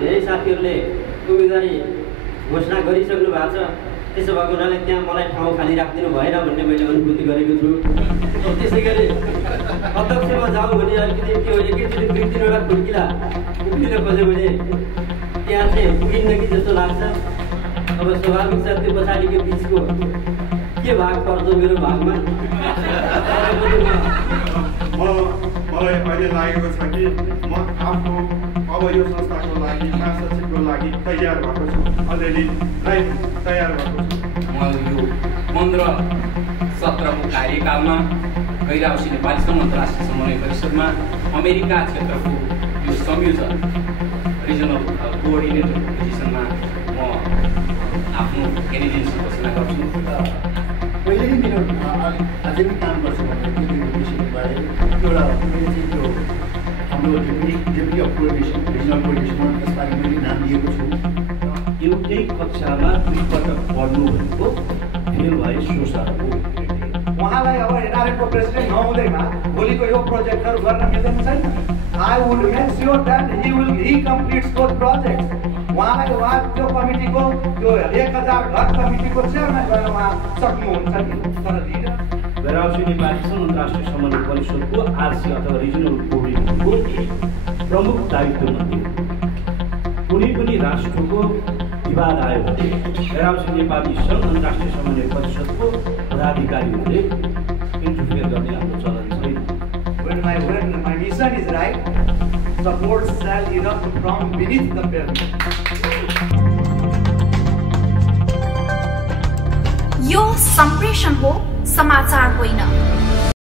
धेरै साथीहरूले उम्मेदवारी घोषणा गरिसक्नु भएको छ। त्यसो भएको हुनाले त्यहाँ मलाई ठाउँ खाली राखिदिनु भएन भन्ने मैले अनुभूति गरेको छु। त्यसै गरी अध्यक्षमा जाउँ भने अलिकति त्यो एकैचोटि 2-3वटा खुर्किला उक्लिन खोज्यो भने त्यहाँ चाहिँ पुगिन्न कि जस्तो लाग्छ। अब स्वाभाविक छ त्यो पछाडिको बिचको के भाग पर्छ मेरो भागमा। मलाई अहिले लागेको छ कि म आफू अब यो संस्थाको लागि महासचिवको लागि तयार भएको छु, अलिअलि तयार भएको छु। म यो 15-17को कार्यकालमा गैर-आवासीय नेपाली सङ्घ अन्तर्राष्ट्रिय समन्वय परिषदमा अमेरिका क्षेत्रको यो संयोजक रिजनल कोअर्डिनेटर पोजिसनमा म आफ्नो क्यान्डिडेटसी घोषणा गर्छु। पहिले नै मेरो अझै पनि काम गर्छु भनेको त्यो विषयबारे एउटा मैले चाहिँ त्यो हाम्रो डेपुटी अफ कोअर्डिनेसन रिजनल कोअर्डिनेसनमा त्यसबारे मैले नाम दिएको छु। एउटै कक्षामा 2 पटक पढ्नु भनेको फेल भए सोचा हो। उहाँलाई अब एनआरएमको प्रेसिडेन्ट नहुँदैमा भोलिको यो प्रोजेक्टहरू गर्न मिल्दैन छैन। I would make sure that Hee कम्प्लिट्स those projects. उहाँलाई उहाँ त्यो कमिटीको त्यो 1000 घर कमिटीको चेयरम्यान गर्न उहाँ सक्नुहुन्छ नि। तर लिडर गैर-आवासीय नेपाली सङ्घ अन्तर्राष्ट्रिय समन्वय परिषदको आरसी अथवा रिजनल कोअर्डिनेटरको प्रमुख दायित्वमध्ये कुनै पनि राष्ट्रको विवाद आयो भने गैर-आवासीय नेपाली सङ्घ अन्तर्राष्ट्रिय समन्वय परिषदको पदाधिकारीहरूले इन्टरफियर गर्ने हाम्रो चलन छैन। When my mission is right, support shall erupt from beneath the pyramid. यो सम्प्रेषण हो, समाचार होइन।